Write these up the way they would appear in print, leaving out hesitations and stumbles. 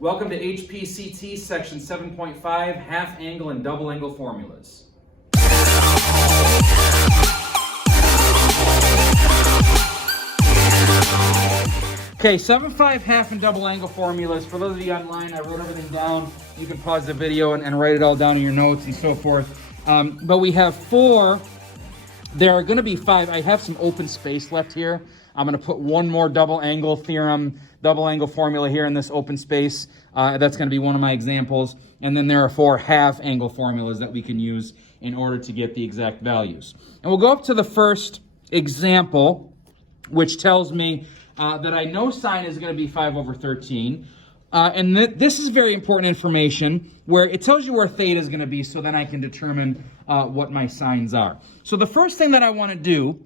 Welcome to HPCT section 7.5, half angle and double angle formulas. Okay, 7.5 half and double angle formulas. For those of you online, I wrote everything down. You can pause the video and write it all down in your notes and so forth. But we have four. There are going to be five. I have some open space left here. I'm going to put one more double angle theorem, double angle formula here in this open space. That's going to be one of my examples. And then there are four half angle formulas that we can use in order to get the exact values. And we'll go up to the first example, which tells me that I know sine is going to be 5 over 13. And this is very important information where it tells you where theta is going to be, so then I can determine what my sines are. So the first thing that I want to do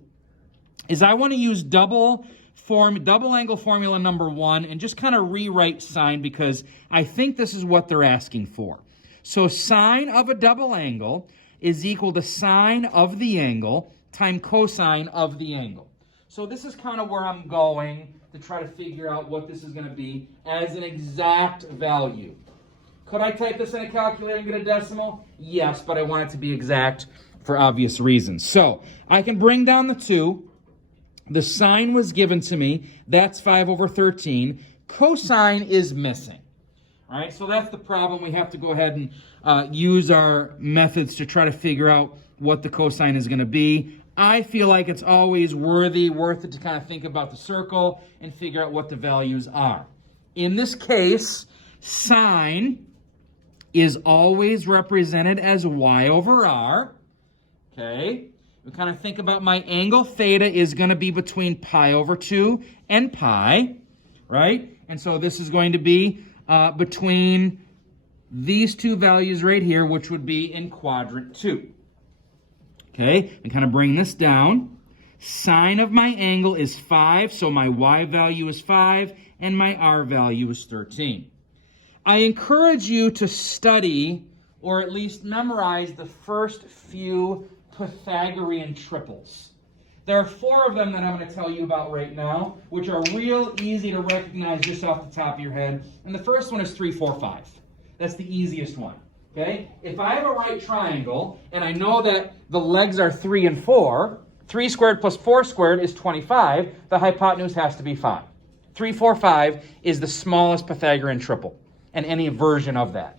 is I want to use double angle formula number 1 and just kind of rewrite sine because I think this is what they're asking for. So sine of a double angle is equal to sine of the angle times cosine of the angle. So this is kind of where I'm going to try to figure out what this is going to be as an exact value. Could I type this in a calculator and get a decimal? Yes, but I want it to be exact for obvious reasons. So I can bring down the 2. The sine was given to me. That's 5 over 13. Cosine is missing. All right, so that's the problem. We have to go ahead and use our methods to try to figure out what the cosine is going to be. I feel like it's always worth it to kind of think about the circle and figure out what the values are. In this case, sine is always represented as y over r. Okay? We kind of think about my angle theta is going to be between pi over 2 and pi, right? And so this is going to be between these two values right here, which would be in quadrant 2. Okay, and kind of bring this down. Sine of my angle is 5, so my y value is 5, and my r value is 13. I encourage you to study, or at least memorize, the first few Pythagorean triples. There are 4 of them that I'm going to tell you about right now, which are real easy to recognize just off the top of your head. And the first one is 3, 4, 5. That's the easiest one. Okay? If I have a right triangle, and I know that the legs are 3 and 4, 3 squared plus 4 squared is 25, the hypotenuse has to be 5. 3, 4, 5 is the smallest Pythagorean triple, and any version of that.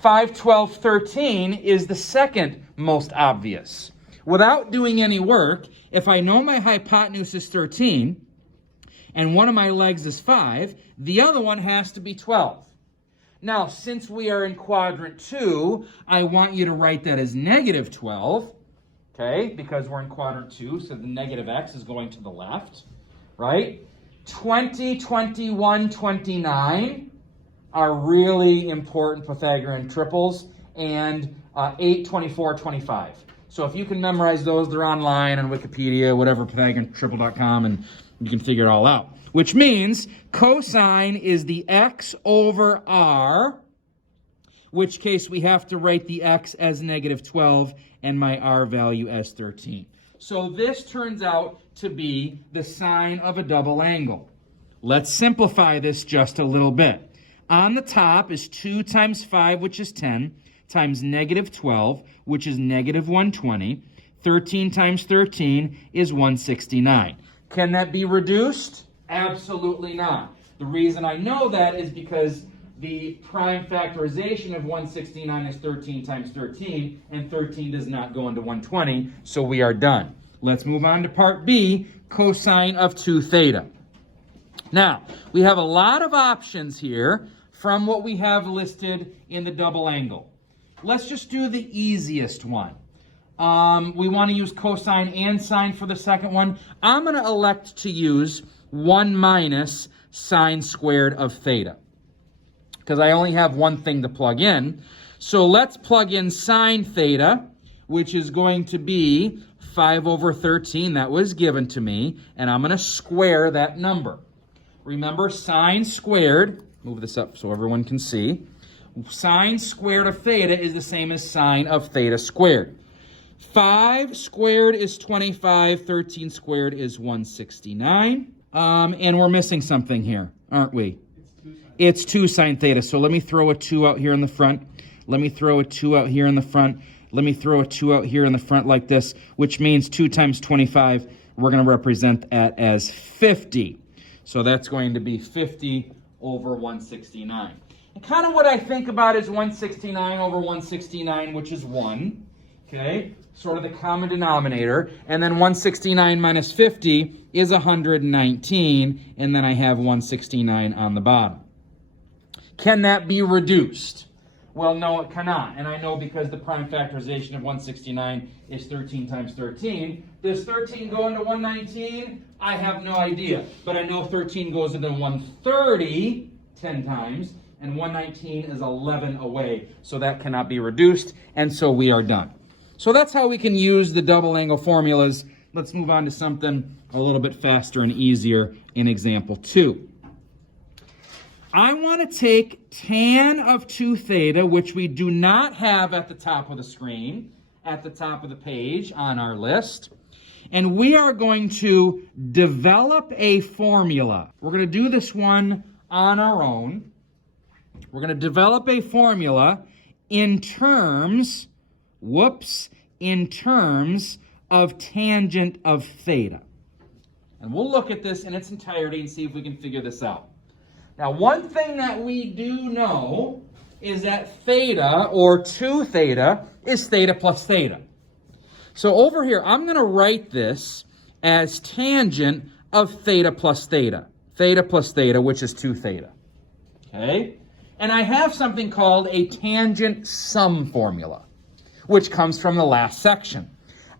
5, 12, 13 is the second most obvious. Without doing any work, if I know my hypotenuse is 13, and one of my legs is 5, the other one has to be 12. Now, since we are in quadrant 2, I want you to write that as negative 12, okay, because we're in quadrant 2, so the negative x is going to the left, right? 20, 21, 29 are really important Pythagorean triples, and 8, 24, 25. So if you can memorize those, they're online on Wikipedia, whatever, PythagoreanTriple.com, and you can figure it all out. Which means cosine is the x over r, which case we have to write the x as negative 12 and my r value as 13. So this turns out to be the sine of a double angle. Let's simplify this just a little bit. On the top is 2 times 5, which is 10, times negative 12, which is negative 120. 13 times 13 is 169. Can that be reduced? Absolutely not. The reason I know that is because the prime factorization of 169 is 13 times 13, and 13 does not go into 120, so we are done. Let's move on to part B, cosine of 2 theta. Now, we have a lot of options here from what we have listed in the double angle. Let's just do the easiest one. We want to use cosine and sine for the second one. I'm going to elect to use 1 minus sine squared of theta, because I only have one thing to plug in. So let's plug in sine theta, which is going to be 5 over 13. That was given to me, and I'm going to square that number. Remember, sine squared, move this up so everyone can see, sine squared of theta is the same as sine of theta squared. 5 squared is 25, 13 squared is 169. And we're missing something here, aren't we? It's 2 sine theta. So let me throw a 2 out here in the front. Let me throw a 2 out here in the front. Let me throw a 2 out here in the front like this, which means 2 times 25, we're going to represent that as 50. So that's going to be 50 over 169. And kind of what I think about is 169 over 169, which is 1. Okay, sort of the common denominator. And then 169 minus 50 is 119. And then I have 169 on the bottom. Can that be reduced? Well, no, it cannot. And I know because the prime factorization of 169 is 13 times 13. Does 13 go into 119? I have no idea. But I know 13 goes into 130 10 times. And 119 is 11 away. So that cannot be reduced. And so we are done. So that's how we can use the double angle formulas. Let's move on to something a little bit faster and easier in example 2. I want to take tan of 2 theta, which we do not have at the top of the screen, at the top of the page on our list, and we are going to develop a formula. We're going to do this one on our own. We're going to develop a formula in terms, in terms of tangent of theta. And we'll look at this in its entirety and see if we can figure this out. Now, one thing that we do know is that theta, or 2 theta, is theta plus theta. So over here, I'm going to write this as tangent of theta plus theta. Theta plus theta, which is 2 theta. Okay? And I have something called a tangent sum formula, which comes from the last section.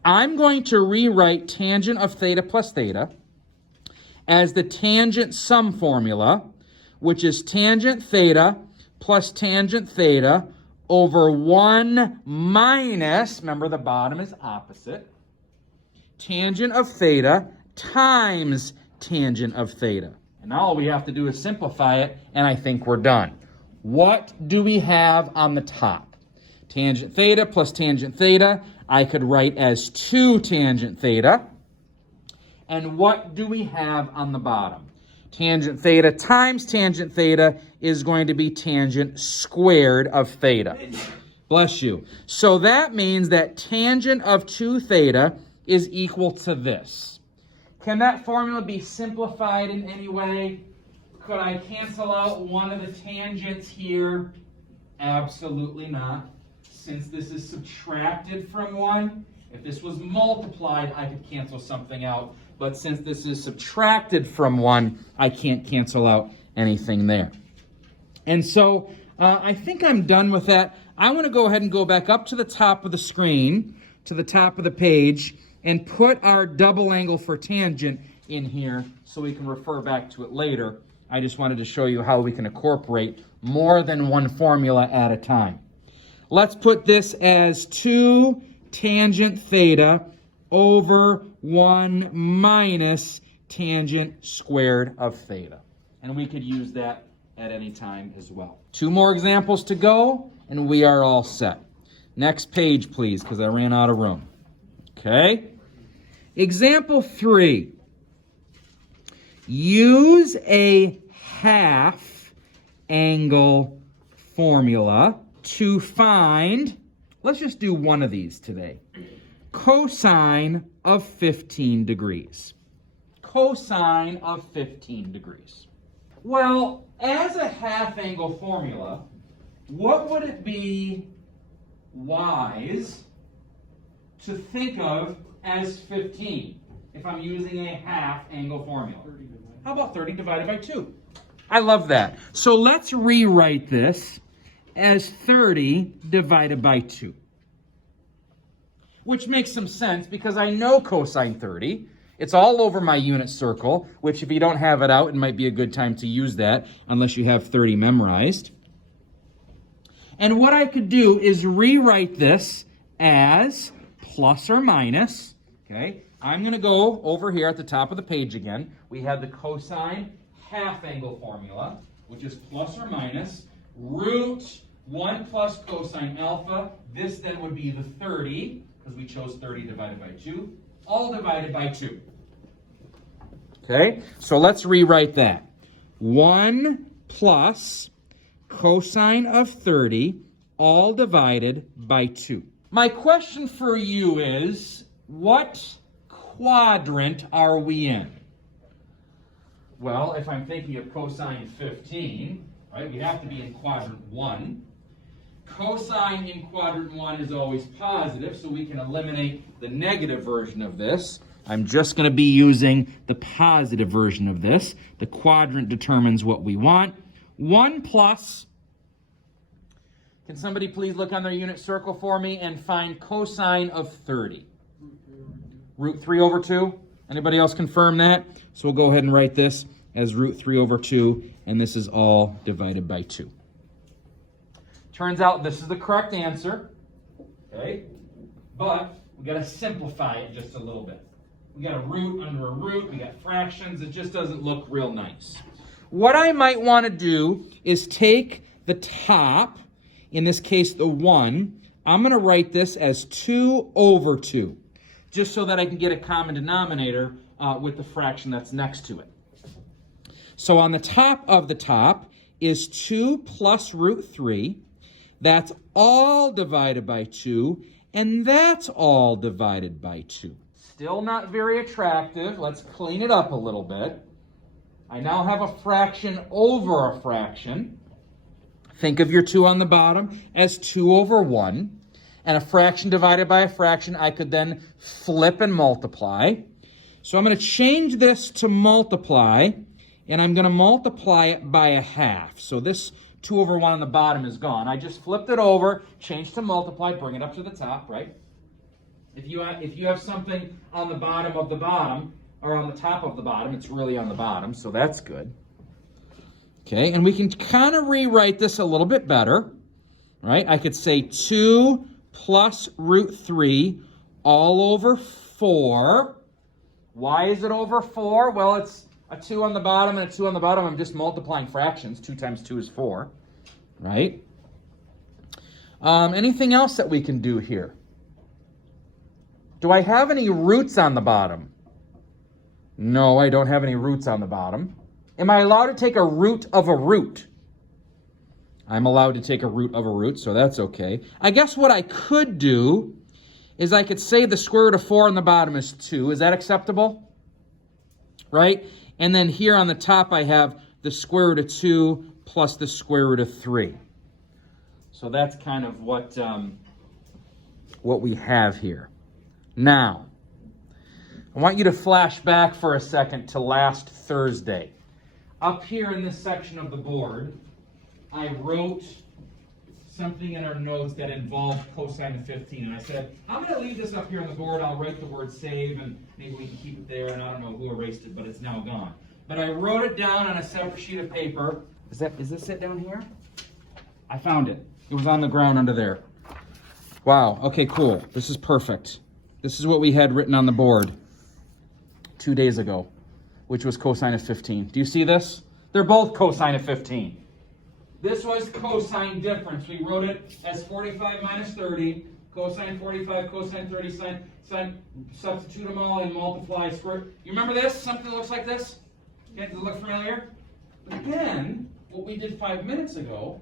I'm going to rewrite tangent of theta plus theta as the tangent sum formula, which is tangent theta plus tangent theta over 1 minus, remember the bottom is opposite, tangent of theta times tangent of theta. And now all we have to do is simplify it, and I think we're done. What do we have on the top? Tangent theta plus tangent theta, I could write as 2 tangent theta. And what do we have on the bottom? Tangent theta times tangent theta is going to be tangent squared of theta. Bless you. So that means that tangent of 2 theta is equal to this. Can that formula be simplified in any way? Could I cancel out one of the tangents here? Absolutely not. Since this is subtracted from 1, if this was multiplied, I could cancel something out. But since this is subtracted from 1, I can't cancel out anything there. And so I think I'm done with that. I want to go ahead and go back up to the top of the screen, to the top of the page, and put our double angle for tangent in here so we can refer back to it later. I just wanted to show you how we can incorporate more than one formula at a time. Let's put this as 2 tangent theta over 1 minus tangent squared of theta. And we could use that at any time as well. 2 more examples to go, and we are all set. Next page, please, because I ran out of room. Okay? Example 3. Use a half angle formula to find, let's just do one of these today, cosine of 15 degrees. Cosine of 15 degrees. Well, as a half angle formula, what would it be wise to think of as 15 if I'm using a half angle formula? How about 30 divided by 2? I love that. So let's rewrite this as 30 divided by 2. Which makes some sense because I know cosine 30. It's all over my unit circle, which if you don't have it out, it might be a good time to use that unless you have 30 memorized. And what I could do is rewrite this as plus or minus, okay? I'm going to go over here at the top of the page again. We have the cosine half angle formula, which is plus or minus root 1 plus cosine alpha. This then would be the 30, because we chose 30 divided by 2, all divided by 2. Okay, so let's rewrite that. 1 plus cosine of 30, all divided by 2. My question for you is, what quadrant are we in? Well, if I'm thinking of cosine 15, right, we have to be in quadrant 1. Cosine in quadrant 1 is always positive, so we can eliminate the negative version of this. I'm just going to be using the positive version of this. The quadrant determines what we want. 1 plus, can somebody please look on their unit circle for me and find cosine of 30? Root 3 over 2. Anybody else confirm that? So we'll go ahead and write this as root 3 over 2, and this is all divided by 2. Turns out this is the correct answer, okay? But we got to simplify it just a little bit. We got a root under a root, we got fractions, it just doesn't look real nice. What I might want to do is take the top, in this case the 1, I'm going to write this as 2 over 2, just so that I can get a common denominator with the fraction that's next to it. So on the top of the top is 2 plus root 3. That's all divided by 2, and that's all divided by 2. Still not very attractive. Let's clean it up a little bit. I now have a fraction over a fraction. Think of your 2 on the bottom as 2 over 1. And a fraction divided by a fraction, I could then flip and multiply. So I'm going to change this to multiply, and I'm going to multiply it by a half. So this 2 over 1 on the bottom is gone. I just flipped it over, changed to multiply, bring it up to the top, right? If you have something on the bottom of the bottom, or on the top of the bottom, it's really on the bottom, so that's good. Okay, and we can kind of rewrite this a little bit better, right? I could say 2 plus root 3 all over 4. Why is it over 4? Well, it's a 2 on the bottom and a 2 on the bottom. I'm just multiplying fractions. 2 times 2 is 4, right? Anything else that we can do here? Do I have any roots on the bottom? No, I don't have any roots on the bottom. Am I allowed to take a root of a root? I'm allowed to take a root of a root, so that's okay. I guess what I could do is I could say the square root of 4 on the bottom is 2. Is that acceptable? Right? And then here on the top I have the square root of 2 plus the square root of 3. So that's kind of what we have here. Now, I want you to flash back for a second to last Thursday. Up here in this section of the board, I wrote something in our notes that involved cosine of 15. And I said, I'm going to leave this up here on the board. I'll write the word save, and maybe we can keep it there. And I don't know who erased it, but it's now gone. But I wrote it down on a separate sheet of paper. Is this it down here? I found it. It was on the ground under there. Wow. Okay, cool. This is perfect. This is what we had written on the board 2 days ago, which was cosine of 15. Do you see this? They're both cosine of 15. This was cosine difference. We wrote it as 45 minus 30, cosine 45, cosine 30, sine, substitute them all and multiply square. You remember this? Something that looks like this? Okay, does it look familiar? But then, what we did 5 minutes ago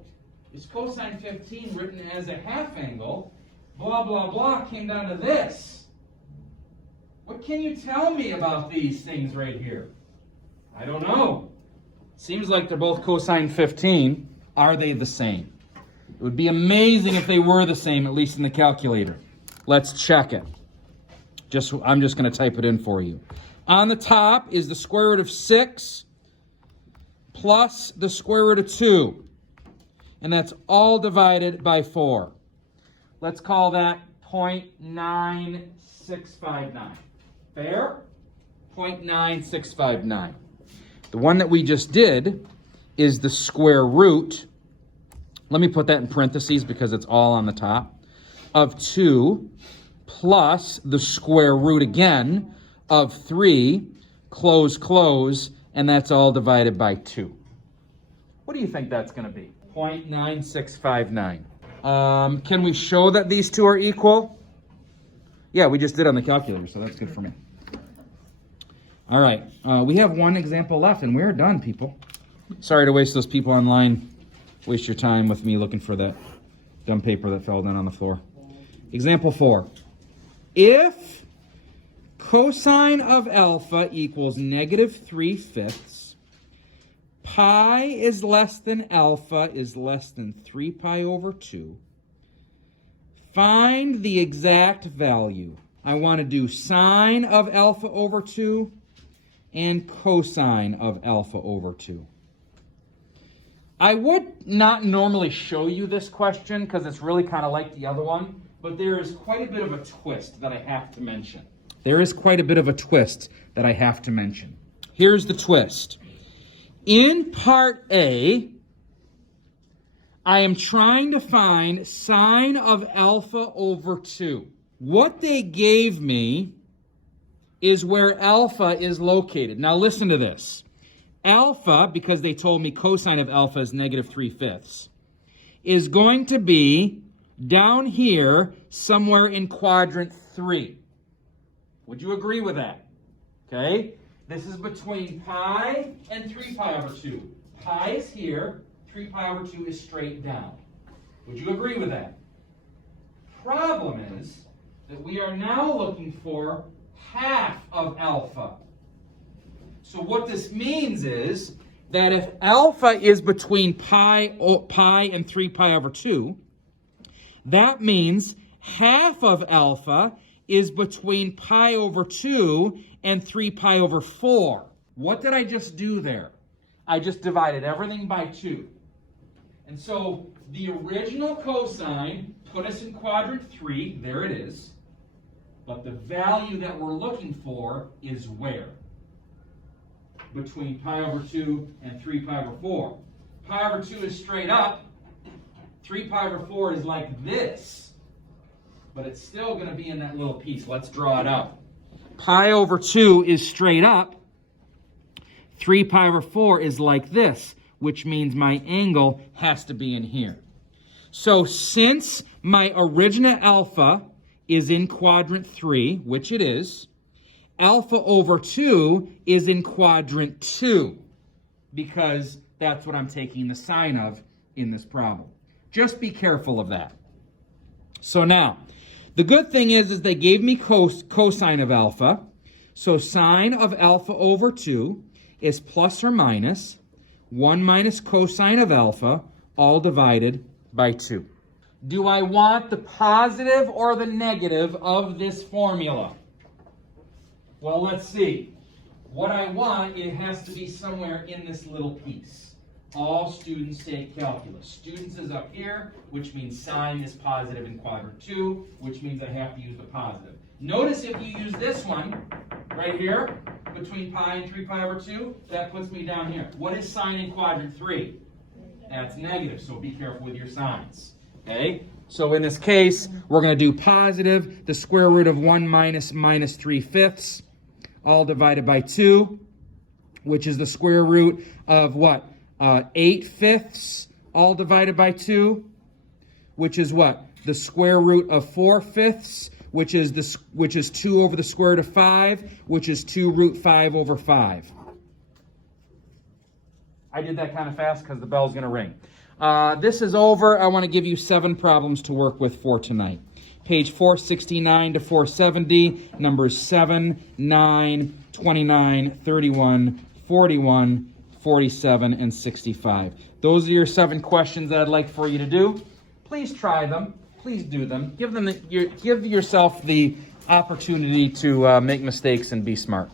is cosine 15 written as a half angle, blah, blah, blah, came down to this. What can you tell me about these things right here? I don't know. Seems like they're both cosine 15. Are they the same? It would be amazing if they were the same, at least in the calculator. Let's check it. I'm just going to type it in for you. On the top is the square root of 6 plus the square root of 2. And that's all divided by 4. Let's call that 0.9659. Fair? 0.9659. The one that we just did is the square root, let me put that in parentheses because it's all on the top, of 2 plus the square root again of 3, close, close, and that's all divided by 2. What do you think that's going to be? 0.9659. Can we show that these two are equal? Yeah, we just did on the calculator, so that's good for me. All right, we have one example left, and we're done, people. Sorry to waste those people online. Waste your time with me looking for that dumb paper that fell down on the floor. Example 4. If cosine of alpha equals -3/5, pi is less than alpha is less than 3 pi over 2, find the exact value. I want to do sine of alpha over 2 and cosine of alpha over 2. I would not normally show you this question because it's really kind of like the other one, but there is quite a bit of a twist that I have to mention. Here's the twist. In part A, I am trying to find sine of alpha over 2. What they gave me is where alpha is located. Now listen to this. Alpha, because they told me cosine of alpha is -3/5, is going to be down here somewhere in quadrant 3. Would you agree with that? Okay? This is between pi and 3 pi over 2. Pi is here, 3 pi over 2 is straight down. Would you agree with that? Problem is that we are now looking for half of alpha. So what this means is that if alpha is between pi and 3 pi over 2, that means half of alpha is between pi over 2 and 3 pi over 4. What did I just do there? I just divided everything by 2. And so the original cosine put us in quadrant 3. There it is. But the value that we're looking for is where? Between pi over 2 and 3 pi over 4. Pi over 2 is straight up. 3 pi over 4 is like this. But it's still going to be in that little piece. Let's draw it out. Pi over 2 is straight up. 3 pi over 4 is like this, which means my angle has to be in here. So since my original alpha is in quadrant 3, which it is, alpha over 2 is in quadrant 2, because that's what I'm taking the sine of in this problem. Just be careful of that. So now, the good thing is they gave me cosine of alpha. So sine of alpha over 2 is plus or minus 1 minus cosine of alpha, all divided by 2. Do I want the positive or the negative of this formula? Well, let's see. What I want, it has to be somewhere in this little piece. All students take calculus. Students is up here, which means sine is positive in quadrant 2, which means I have to use the positive. Notice if you use this one right here, between pi and 3 pi over 2, that puts me down here. What is sine in quadrant 3? That's negative, so be careful with your signs. Okay? So in this case, we're going to do positive, the square root of 1 minus 3/5, all divided by 2, which is the square root of what? 8/5, all divided by 2, which is what? The square root of 4/5, which is 2 over the square root of 5, which is 2 root 5 over 5. I did that kind of fast because the bell's going to ring. This is over. I want to give you 7 problems to work with for tonight. Page 469 to 470, numbers 7, 9, 29, 31, 41, 47, and 65. Those are your 7 questions that I'd like for you to do. Please try them. Please do them. Give yourself the opportunity to make mistakes and be smart.